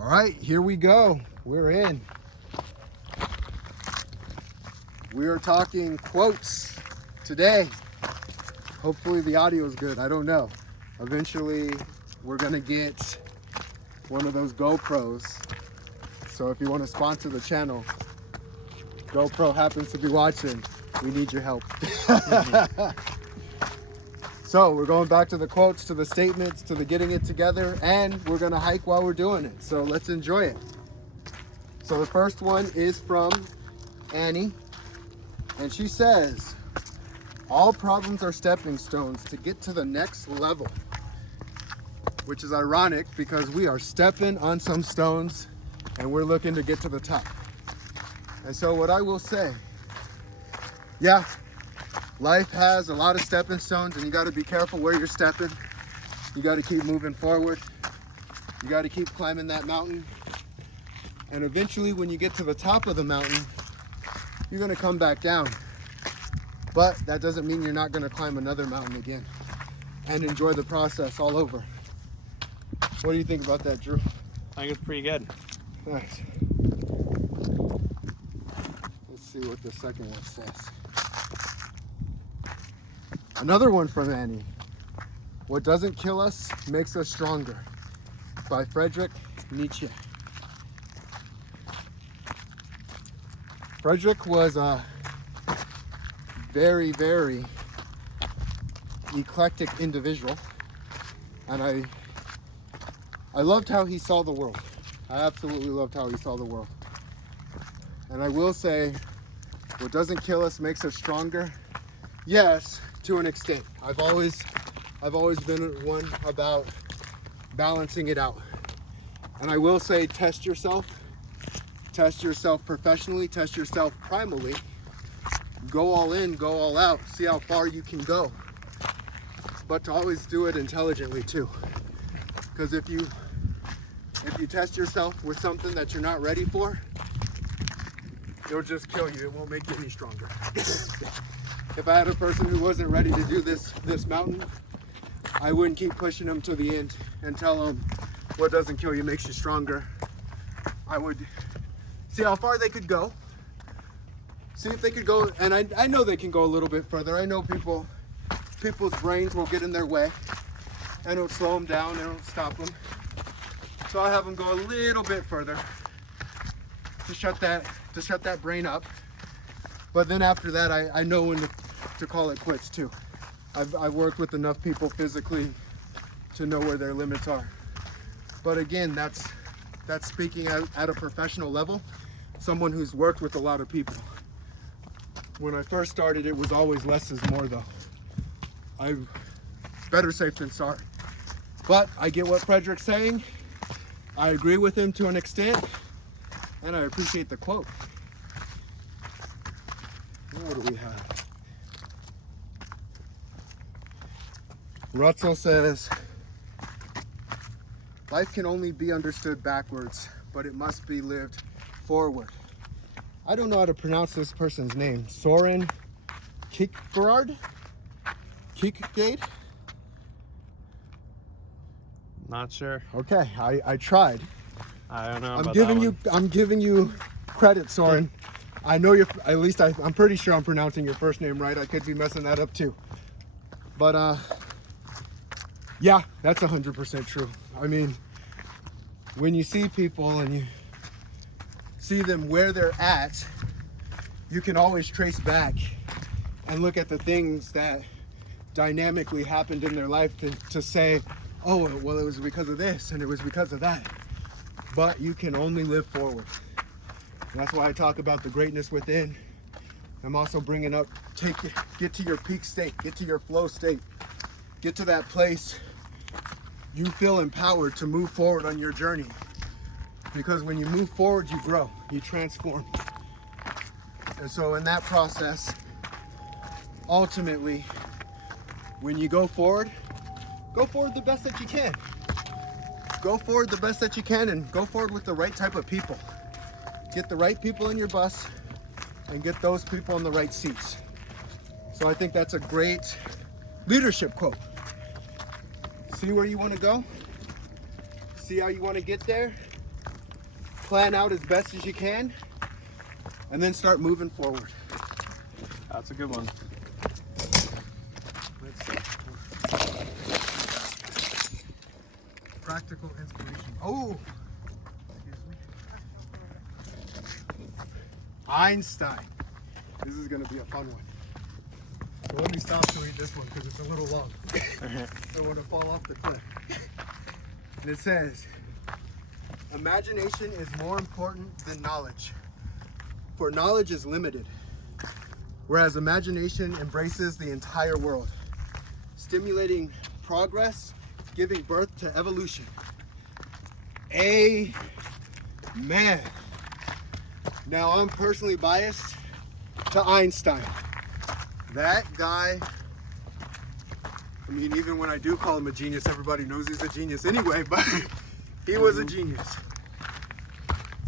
All right, here we go. We're in. We are talking quotes today. Hopefully the audio is good. I don't know. Eventually, we're gonna get one of those GoPros. So if you want to sponsor the channel, GoPro happens to be watching, we need your help. So we're going back to the quotes, to the statements, to the getting it together, and we're gonna hike while we're doing it. So let's enjoy it. So the first one is from Annie, and she says, all problems are stepping stones to get to the next level. Which is ironic because we are stepping on some stones and we're looking to get to the top. And so what I will say, yeah, life has a lot of stepping stones and you got to be careful where you're stepping. You got to keep moving forward. You got to keep climbing that mountain. And eventually when you get to the top of the mountain, you're going to come back down. But that doesn't mean you're not going to climb another mountain again and enjoy the process all over. What do you think about that, Drew? I think it's pretty good. Nice. Let's see what the second one says. Another one from Annie. What doesn't kill us makes us stronger. By Friedrich Nietzsche. Friedrich was a very, very eclectic individual. And I loved how he saw the world. I absolutely loved how he saw the world. And I will say, what doesn't kill us makes us stronger. Yes, to an extent. I've always been one about balancing it out. And I will say, test yourself professionally, test yourself primally. Go all in, go all out, see how far you can go. But to always do it intelligently too. Because if you test yourself with something that you're not ready for, it'll just kill you. It won't make you any stronger. If I had a person who wasn't ready to do this mountain, I wouldn't keep pushing them to the end and tell them what doesn't kill you makes you stronger. I would see how far they could go. See if they could go, and I know they can go a little bit further. I know people's brains will get in their way and it'll slow them down and it'll stop them. So I'll have them go a little bit further to shut that brain up. But then after that, I know when to call it quits too. I've worked with enough people physically to know where their limits are. But again, that's speaking at a professional level, someone who's worked with a lot of people. When I first started, it was always less is more though. Better safe than sorry. But I get what Frederick's saying. I agree with him to an extent, and I appreciate the quote. What do we have? Russell says, life can only be understood backwards, but it must be lived forward. I don't know how to pronounce this person's name. Soren Kierkegaard? Kierkegaard? Not sure. Okay, I tried. I don't know. I'm giving you credit, Soren. I know I'm pretty sure I'm pronouncing your first name right. I could be messing that up too. But yeah, that's 100% true. I mean, when you see people and you see them where they're at, you can always trace back and look at the things that dynamically happened in their life to say, oh, well, it was because of this and it was because of that. But you can only live forward. That's why I talk about the greatness within. I'm also bringing up, get to your peak state, get to your flow state, get to that place you feel empowered to move forward on your journey. Because when you move forward, you grow, you transform. And so in that process, ultimately, when you go forward the best that you can. Go forward the best that you can and go forward with the right type of people. Get the right people in your bus and get those people in the right seats. So I think that's a great leadership quote. See where you want to go, see how you want to get there, plan out as best as you can, and then start moving forward. That's a good one. Let's see. Practical inspiration. Oh! Excuse me. Einstein. This is going to be a fun one. So let me stop to read this one because it's a little long. I don't want to fall off the cliff. And it says, imagination is more important than knowledge, for knowledge is limited, whereas imagination embraces the entire world, stimulating progress, giving birth to evolution. Amen. Now, I'm personally biased to Einstein. That guy, I mean, even when I do call him a genius, everybody knows he's a genius anyway, but he was a genius.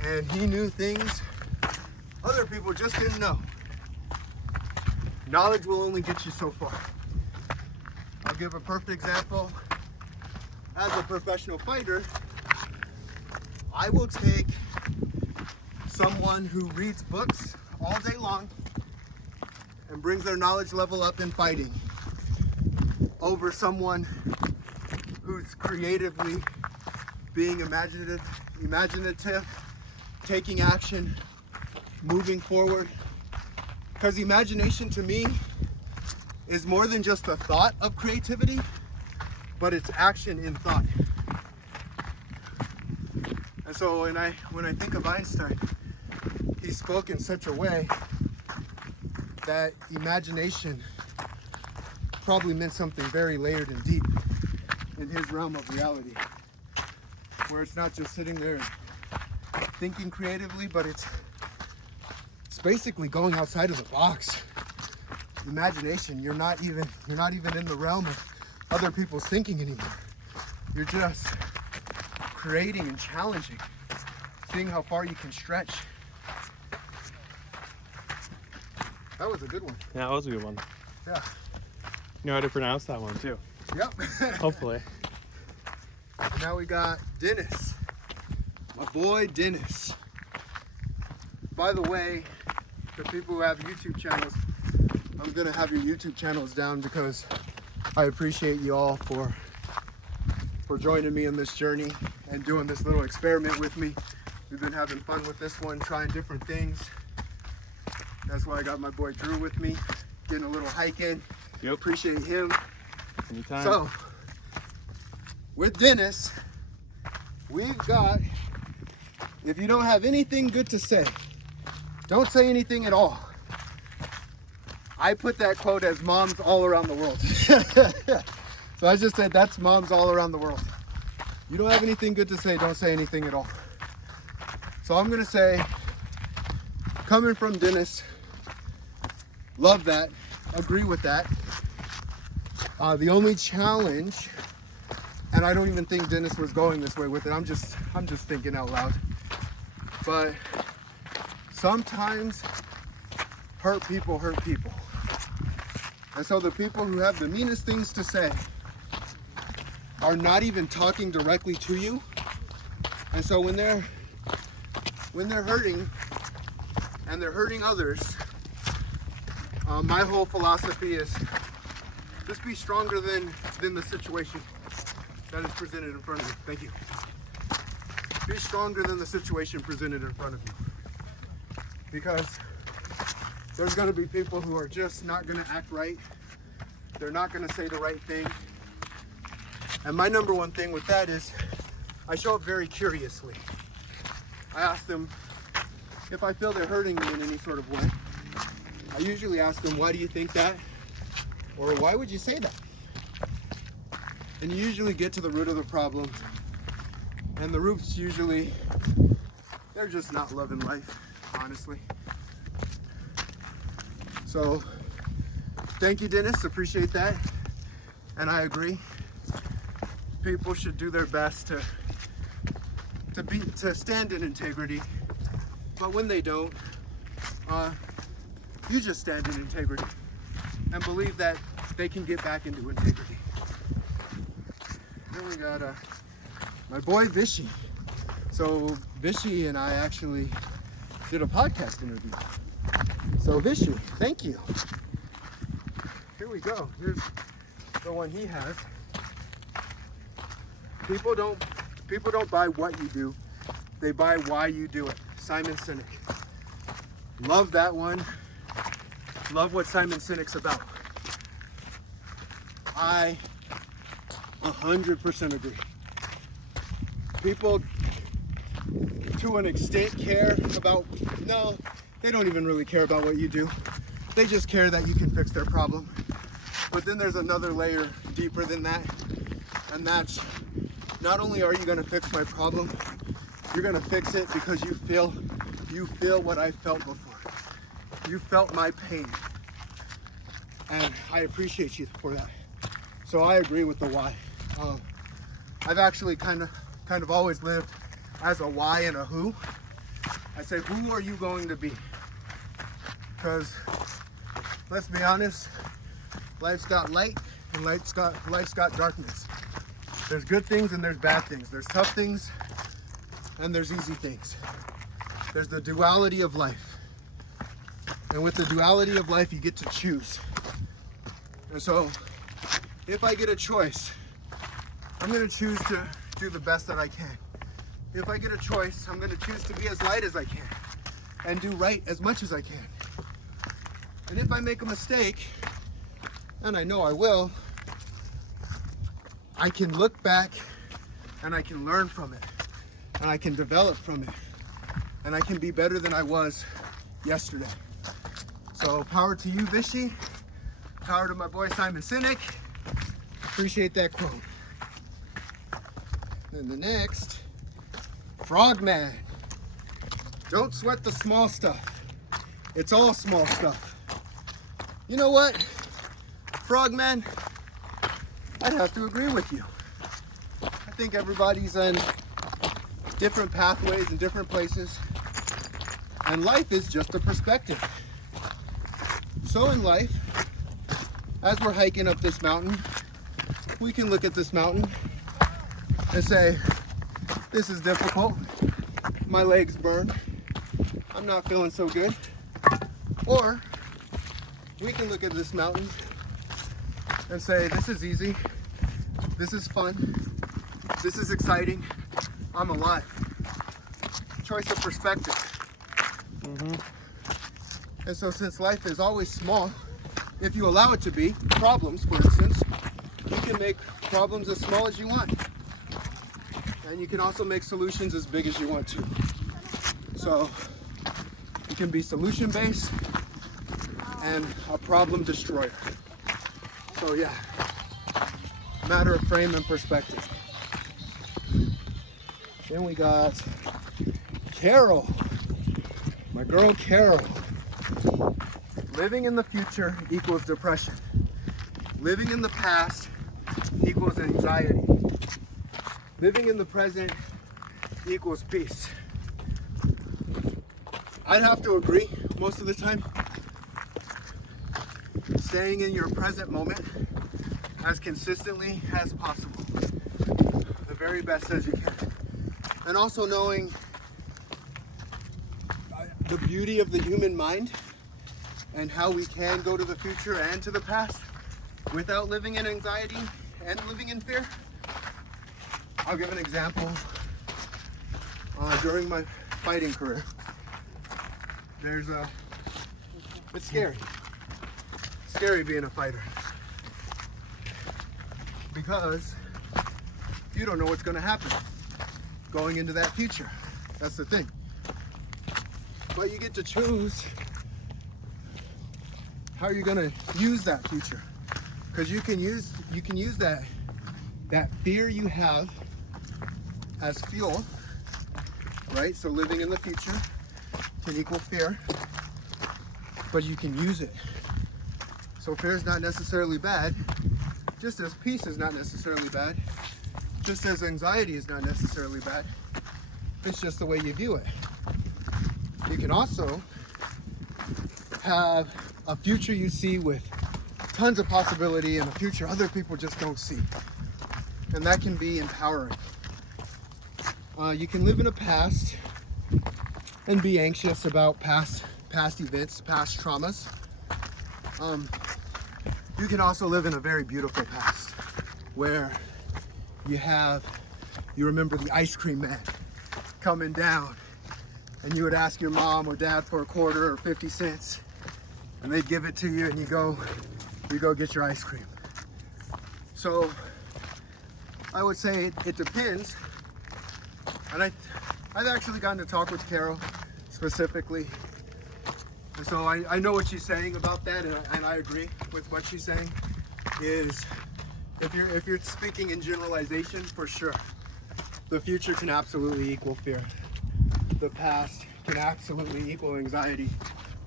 And he knew things other people just didn't know. Knowledge will only get you so far. I'll give a perfect example. As a professional fighter, I will take someone who reads books all day long and brings their knowledge level up in fighting over someone who's creatively being imaginative, taking action, moving forward. Because imagination to me is more than just a thought of creativity, but it's action in thought. And so when I think of Einstein, he spoke in such a way that imagination probably meant something very layered and deep in his realm of reality, where it's not just sitting there and thinking creatively, but it's basically going outside of the box. Imagination, you're not even in the realm of other people's thinking anymore. You're just creating and challenging, seeing how far you can stretch. That was a good one. Yeah, that was a good one. Yeah. You know how to pronounce that one too. Yep. Hopefully. Now we got Dennis. My boy Dennis. By the way, the people who have YouTube channels, I'm gonna have your YouTube channels down because I appreciate you all for joining me in this journey and doing this little experiment with me. We've been having fun with this one, trying different things. That's why I got my boy Drew with me, getting a little hike in. Yep. Appreciate him. Anytime. So, with Dennis, we've got, if you don't have anything good to say, don't say anything at all. I put that quote as moms all around the world. So I just said that's moms all around the world. You don't have anything good to say, don't say anything at all. So I'm gonna say, coming from Dennis, love that, agree with that. The only challenge, and I don't even think Dennis was going this way with it, I'm just thinking out loud. But sometimes hurt people hurt people. And so the people who have the meanest things to say are not even talking directly to you. And so when they're hurting and they're hurting others, my whole philosophy is just be stronger than the situation that is presented in front of you. Thank you. Be stronger than the situation presented in front of you. Because there's going to be people who are just not going to act right. They're not going to say the right thing. And my number one thing with that is I show up very curiously. I ask them if I feel they're hurting me in any sort of way. I usually ask them, why do you think that? Or why would you say that? And you usually get to the root of the problem. And the root's usually, they're just not loving life, honestly. So, thank you, Dennis, appreciate that. And I agree. People should do their best to stand in integrity. But when they don't, you just stand in integrity and believe that they can get back into integrity. Then we got my boy Vishy. So Vishy and I actually did a podcast interview. So Vishy, thank you. Here we go. Here's the one he has. People don't buy what you do, they buy why you do it. Simon Sinek. Love that one. Love what Simon Sinek's about. I 100% agree. People, to an extent, care about, no, they don't even really care about what you do. They just care that you can fix their problem. But then there's another layer deeper than that, and that's, not only are you gonna fix my problem, you're gonna fix it because you feel what I felt before. You felt my pain. And I appreciate you for that. So I agree with the why. I've actually kind of always lived as a why and a who. I say, who are you going to be? Because let's be honest, life's got light and life's got darkness. There's good things and there's bad things. There's tough things and there's easy things. There's the duality of life. And with the duality of life, you get to choose. And so, if I get a choice, I'm gonna choose to do the best that I can. If I get a choice, I'm gonna choose to be as light as I can and do right as much as I can. And if I make a mistake, and I know I will, I can look back and I can learn from it and I can develop from it and I can be better than I was yesterday. So power to you, Vishy. Power to my boy Simon Sinek. Appreciate that quote. And the next, Frogman. Don't sweat the small stuff. It's all small stuff. You know what, Frogman? I'd have to agree with you. I think everybody's on different pathways and different places. And life is just a perspective. So in life, as we're hiking up this mountain, we can look at this mountain and say, this is difficult. My legs burn. I'm not feeling so good. Or we can look at this mountain and say, this is easy. This is fun. This is exciting. I'm alive. Choice of perspective. And so since life is always small, if you allow it to be, problems, for instance, you can make problems as small as you want. And you can also make solutions as big as you want to. So you can be solution-based and a problem destroyer. So yeah, matter of frame and perspective. Then we got Carol, my girl Carol. Living in the future equals depression. Living in the past equals anxiety. Living in the present equals peace. I'd have to agree most of the time. Staying in your present moment as consistently as possible. The very best as you can. And also knowing the beauty of the human mind and how we can go to the future and to the past without living in anxiety and living in fear. I'll give an example. During my fighting career, it's scary. Scary being a fighter. Because you don't know what's gonna happen going into that future. That's the thing. But you get to choose how you're gonna use that future. Because you can use that fear you have as fuel, right? So living in the future can equal fear, but you can use it. So fear is not necessarily bad, just as peace is not necessarily bad, just as anxiety is not necessarily bad. It's just the way you view it. You can also have a future you see with tons of possibility and a future other people just don't see. And that can be empowering. You can live in a past and be anxious about past events, past traumas. You can also live in a very beautiful past where you remember the ice cream man coming down, and you would ask your mom or dad for a quarter or 50 cents, and they'd give it to you, and you go get your ice cream. So I would say it depends. And I've actually gotten to talk with Carol specifically. And so I know what she's saying about that, and I agree with what she's saying. Is if you're speaking in generalization, for sure, the future can absolutely equal fear. The past can absolutely equal anxiety,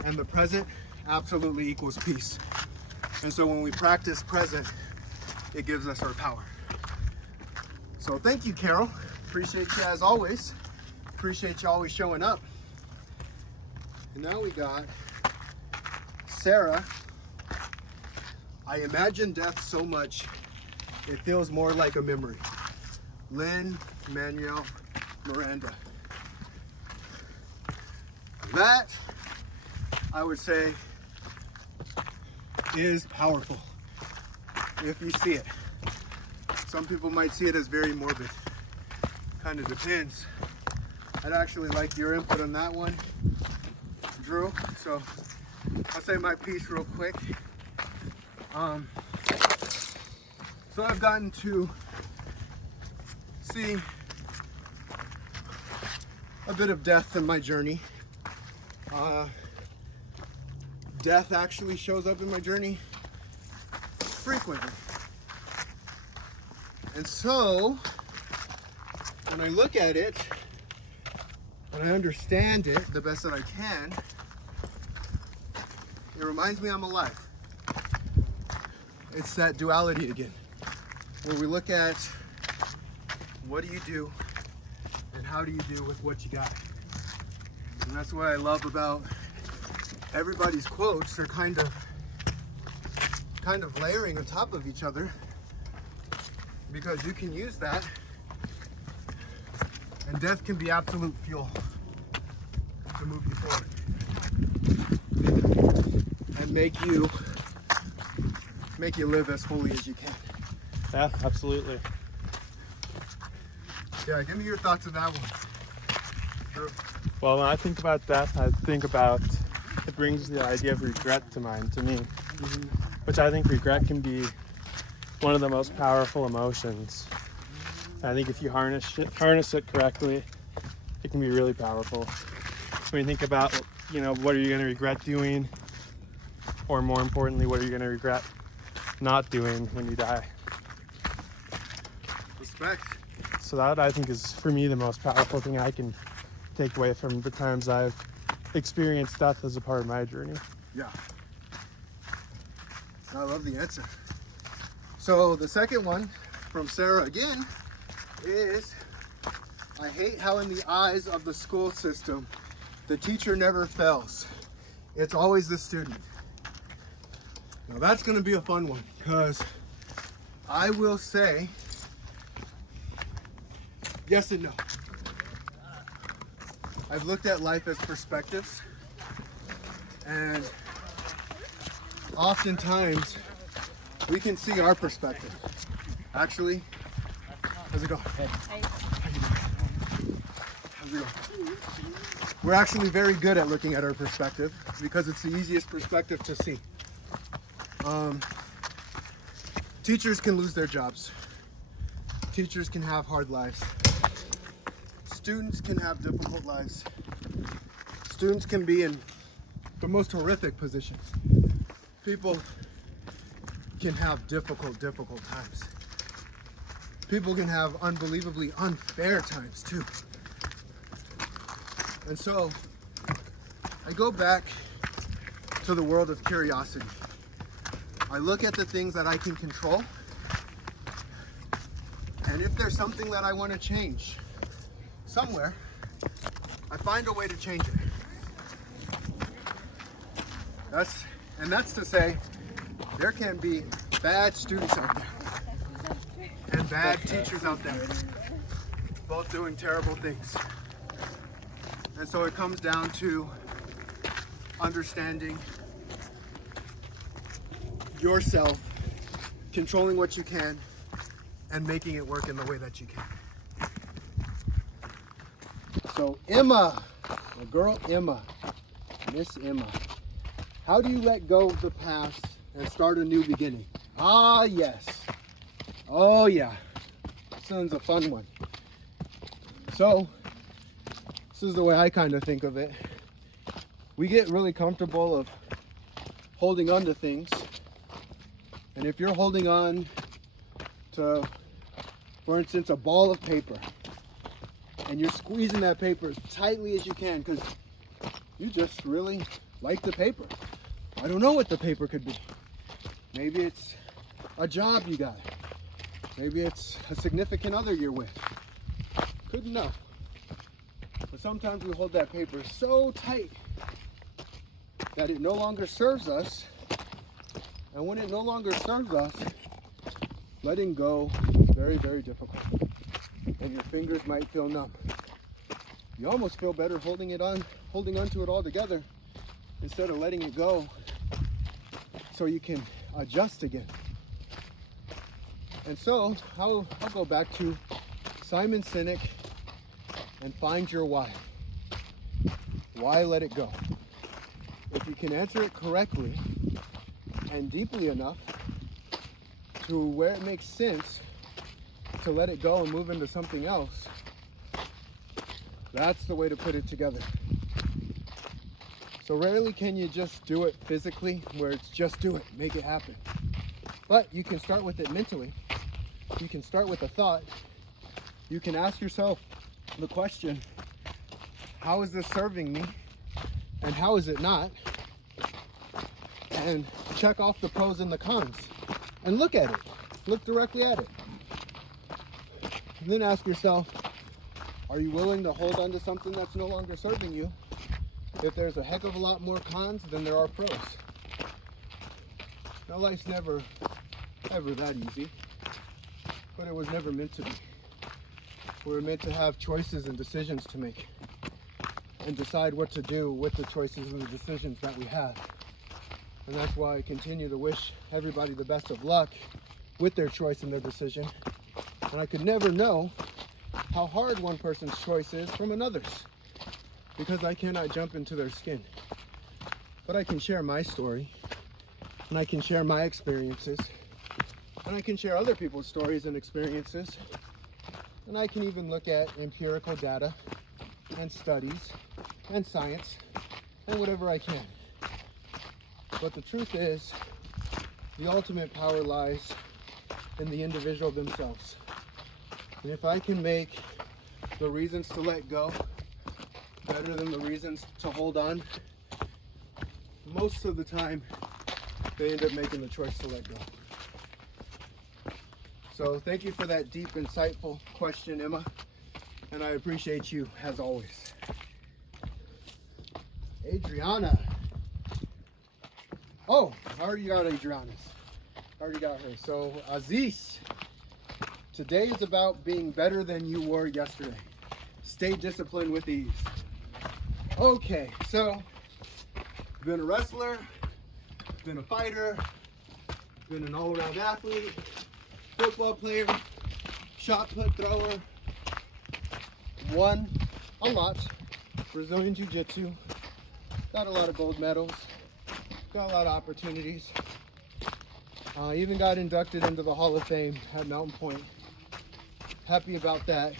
and the present absolutely equals peace. And so when we practice present, it gives us our power. So thank you, Carol. Appreciate you as always. Appreciate you always showing up. And now we got Sarah. I imagine death so much, it feels more like a memory. Lynn, Manuel, Miranda. That, I would say, is powerful if you see it. Some people might see it as very morbid. Kind of depends. I'd actually like your input on that one, Drew. So I'll say my piece real quick. So I've gotten to see a bit of death in my journey. Death actually shows up in my journey frequently. And so, when I look at it, and I understand it the best that I can, it reminds me I'm alive. It's that duality again, where we look at what do you do and how do you do with what you got. And that's what I love about everybody's quotes. They're kind of layering on top of each other, because you can use that, and death can be absolute fuel to move you forward and make you live as fully as you can. Yeah, absolutely. Yeah, give me your thoughts on that one, Drew. Well, when I think about death, I think about, it brings the idea of regret to mind, to me, which I think regret can be one of the most powerful emotions. I think if you harness it correctly, it can be really powerful. When you think about, what are you going to regret doing, or more importantly, what are you going to regret not doing when you die? Respect. So that, I think, is for me the most powerful thing I can take away from the times I've experienced death as a part of my journey. Yeah. I love the answer. So the second one from Sarah again is, I hate how in the eyes of the school system, the teacher never fails. It's always the student. Now that's going to be a fun one, because I will say yes and no. I've looked at life as perspectives, and oftentimes we can see our perspective. Actually, how's it going? Hey. How's it going? We're actually very good at looking at our perspective because it's the easiest perspective to see. Teachers can lose their jobs. Teachers can have hard lives. Students can have difficult lives. Students can be in the most horrific positions. People can have difficult times. People can have unbelievably unfair times too. And so I go back to the world of curiosity. I look at the things that I can control, and if there's something that I want to change somewhere, I find a way to change it. That's to say, there can be bad students out there and bad teachers out there. both doing terrible things. And so it comes down to understanding yourself, controlling what you can, and making it work in the way that you can. So Emma, the girl Emma, Miss Emma, how do you let go of the past and start a new beginning? Ah, yes. Oh, yeah. This one's a fun one. So, this is the way I kind of think of it. We get really comfortable of holding on to things. And if you're holding on to, for instance, a ball of paper, and you're squeezing that paper as tightly as you can because you just really like the paper. I don't know what the paper could be. Maybe it's a job you got. Maybe it's a significant other you're with. Couldn't know. But sometimes we hold that paper so tight that it no longer serves us. And when it no longer serves us, letting go is very, very difficult. And your fingers might feel numb. You almost feel better holding on to it all together instead of letting it go so you can adjust again. And so I'll go back to Simon Sinek and find your why. Why let it go? If you can answer it correctly and deeply enough to where it makes sense to let it go and move into something else, that's the way to put it together. So rarely can you just do it physically, where it's just do it, make it happen. But you can start with it mentally. You can start with a thought. You can ask yourself the question, how is this serving me? And how is it not? And check off the pros and the cons. And look at it. Look directly at it. And then ask yourself, are you willing to hold on to something that's no longer serving you if there's a heck of a lot more cons than there are pros? Now, life's never, ever that easy, but it was never meant to be. We're meant to have choices and decisions to make and decide what to do with the choices and the decisions that we have. And that's why I continue to wish everybody the best of luck with their choice and their decision. And I could never know how hard one person's choice is from another's, because I cannot jump into their skin. But I can share my story, and I can share my experiences, and I can share other people's stories and experiences, and I can even look at empirical data and studies and science and whatever I can. But the truth is, the ultimate power lies in the individual themselves. And if I can make the reasons to let go better than the reasons to hold on, most of the time they end up making the choice to let go. So thank you for that deep, insightful question, Emma, and I appreciate you as always. Adriana. Oh, I already got Adriana's. I already got her. So Aziz, today is about being better than you were yesterday. Stay disciplined with ease. Okay, so been a wrestler, been a fighter, been an all-around athlete, football player, shot put thrower, won a lot, Brazilian Jiu-Jitsu, got a lot of gold medals, got a lot of opportunities. Even got inducted into the Hall of Fame at Mountain Point. Happy about that.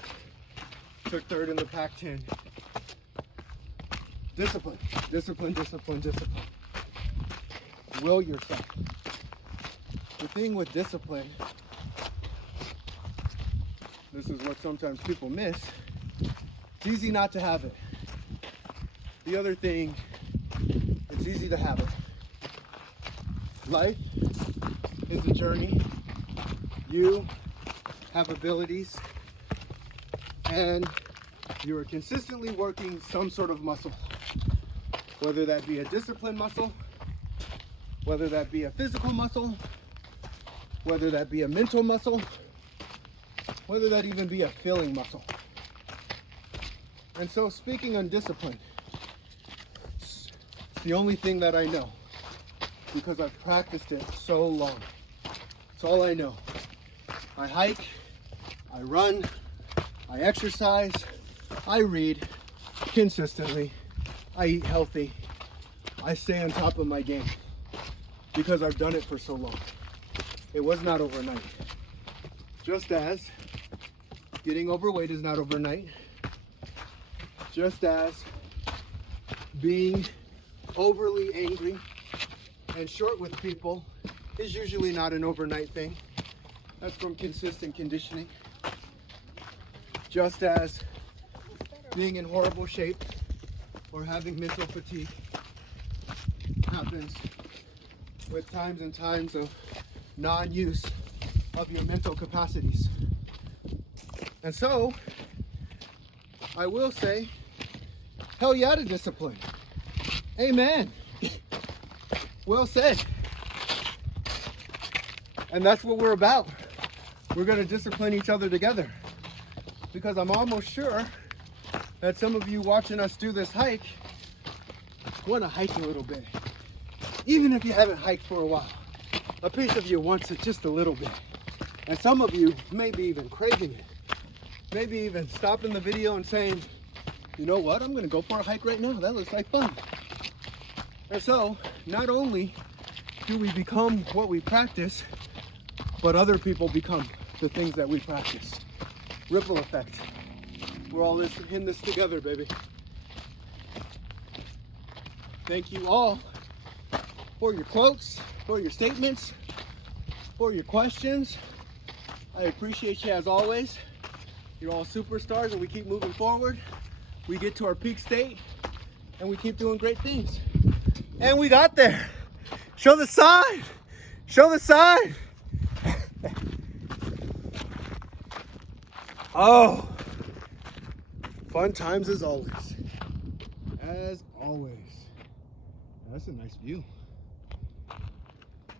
Took third in the Pac-10. Discipline, discipline, discipline, discipline. Will yourself. The thing with discipline, this is what sometimes people miss, it's easy not to have it. The other thing, it's easy to have it. Life is a journey. You have abilities, and you are consistently working some sort of muscle, whether that be a discipline muscle, whether that be a physical muscle, whether that be a mental muscle, whether that even be a feeling muscle. And so speaking on discipline, it's the only thing that I know because I've practiced it so long. It's all I know. I hike, I run, I exercise, I read consistently, I eat healthy, I stay on top of my game because I've done it for so long. It was not overnight. Just as getting overweight is not overnight, just as being overly angry and short with people is usually not an overnight thing. That's from consistent conditioning. Just as being in horrible shape or having mental fatigue happens with times and times of non-use of your mental capacities. And so, I will say, hell yeah to discipline. Amen. Well said. And that's what we're about. We're going to discipline each other together. Because I'm almost sure that some of you watching us do this hike want to hike a little bit. Even if you haven't hiked for a while. A piece of you wants it just a little bit. And some of you may be even craving it. Maybe even stopping the video and saying, you know what, I'm going to go for a hike right now. That looks like fun. And so, not only do we become what we practice, but other people become the things that we practice. Ripple effect. We're all in this together, baby. Thank you all for your quotes, for your statements, for your questions. I appreciate you as always. You're all superstars and we keep moving forward. We get to our peak state and we keep doing great things. And we got there. Show the sign. Show the sign. Oh, fun times as always. As always. That's a nice view.